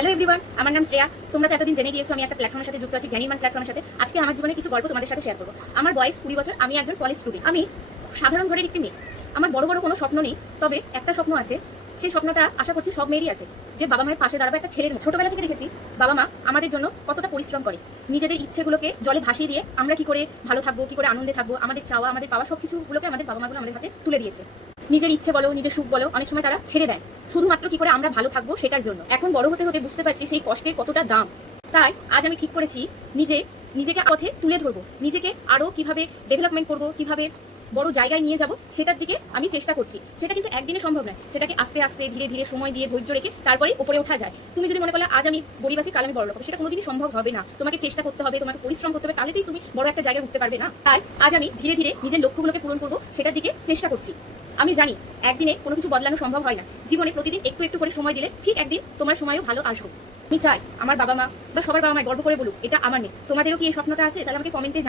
Hello everyone, আমার নাম শ্রেয়া। তোমরা তো এতদিন জেনে গিয়েছো আমি একটা প্ল্যাটফর্মের সাথে যুক্ত আছি, জ্ঞানীমান প্ল্যাটফর্মের সাথে। আজকে আমার জীবনে কিছু গল্প তোমাদের সাথে শেয়ার করবো। আমার বয়স 20 বছর, আমি একজন কলেজ স্টুডেন্ট। আমি সাধারণ ঘরের একটি মেয়ে। আমার বড় বড় কোনো স্বপ্ন নেই, তবে একটা স্বপ্ন আছে। সেই স্বপ্নটা আশা করছি সব মেয়েরই আছে, যে বাবা মায়ের পাশে দাঁড়াবে একটা ছেলের। ছোটবেলা থেকে দেখেছি বাবা মা আমাদের জন্য কতটা পরিশ্রম করে, নিজেদের ইচ্ছেগুলোকে জলে ভাসিয়ে দিয়ে আমরা কি করে ভালো থাকবো, কি করে আনন্দে থাকবো, আমাদের চাওয়া আমাদের পাওয়া সবকিছুগুলোকে আমাদের বাবা মাগুলো আমাদের হাতে তুলে দিয়েছে। নিজের ইচ্ছে বলো, নিজের সুখ বলো, অনেক সময় তারা ছেড়ে দেয় শুধুমাত্র কি করে আমরা ভালো থাকবো সেটার জন্য। এখন বড় হতে হতে বুঝতে পারছি সেই কষ্টের কতটা দাম। তাই আজ আমি ঠিক করেছি নিজেকে পথে তুলে ধরবো, নিজেকে আরো কিভাবে ডেভেলপমেন্ট করবো, কিভাবে বড় জায়গায় নিয়ে যাব সেটার দিকে আমি চেষ্টা করছি। সেটা কিন্তু একদিনে সম্ভব নয়, সেটাকে আস্তে আস্তে ধীরে ধীরে সময় দিয়ে ধৈর্য রেখে তারপরে উপরে ওঠা যায়। তুমি যদি মনে করলে আজ আমি গরিব আছি কাল আমি বড় লোক, সেটা কোনোদিনই সম্ভব হবে না। তোমাকে চেষ্টা করতে হবে, তোমাকে পরিশ্রম করতে হবে, তাহলেই তুমি বড় একটা জায়গায় উঠতে পারবে না। তাই আজ আমি ধীরে ধীরে নিজের লক্ষ্যগুলোকে পূরণ করবো, সেটার দিকে চেষ্টা করছি। আমি জানি একদিনে কোনো কিছু বদলানো সম্ভব হয় না, জীবনে প্রতিদিন একটু একটু করে সময় দিলে ঠিক একদিন তোমার সময়ও ভালো আসবে। আমি চাই আমার বাবা মা বা সবার বাবা মা গর্ব করে বলুক এটা আমার নেই। তোমাদেরও কি এই স্বপ্নটা আছে? তাহলে আমাকে কমেন্টে জানিয়ে